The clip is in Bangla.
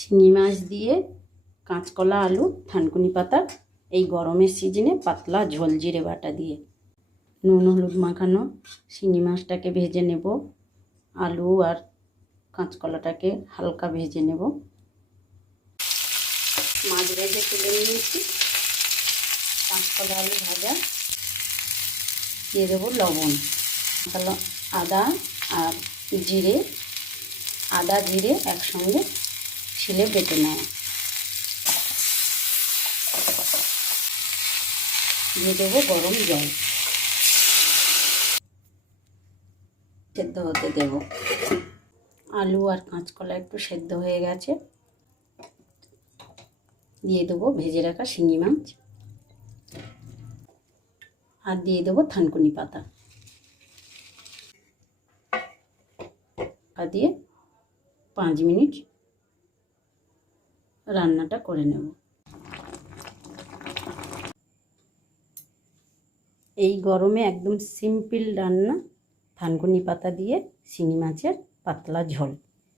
শিঙি মাছ দিয়ে কাঁচকলা আলু থানকুনি পাতা এই গরমের সিজনে পাতলা ঝোল জিরে বাটা দিয়ে নুন হলুদ মাখানো শিঙি মাছটাকে ভেজে নেব। আলু আর কাঁচকলাটাকে হালকা ভেজে নেব। মাছ ভেজে তুলে নিয়েছি। কাঁচকলা আলু ভাজা দিয়ে দেবো লবণ, আদা আর জিরে, আদা জিরে একসঙ্গে শিলে বেটে নেয়। দিয়ে দেবো গরম জল, সেদ্ধ হতে দেব। আলু আর কাঁচকলা একটু সেদ্ধ হয়ে গেছে। দিয়ে দেবো ভেজে রাখা শিঙি মাছ আর দিয়ে দেবো থানকুনি পাতা দিয়ে 5 মিনিট রান্নাটা করে নেব। এই গরমে একদম সিম্পল রান্না, থানকুনি পাতা দিয়ে শিঙি মাছের পাতলা ঝোল।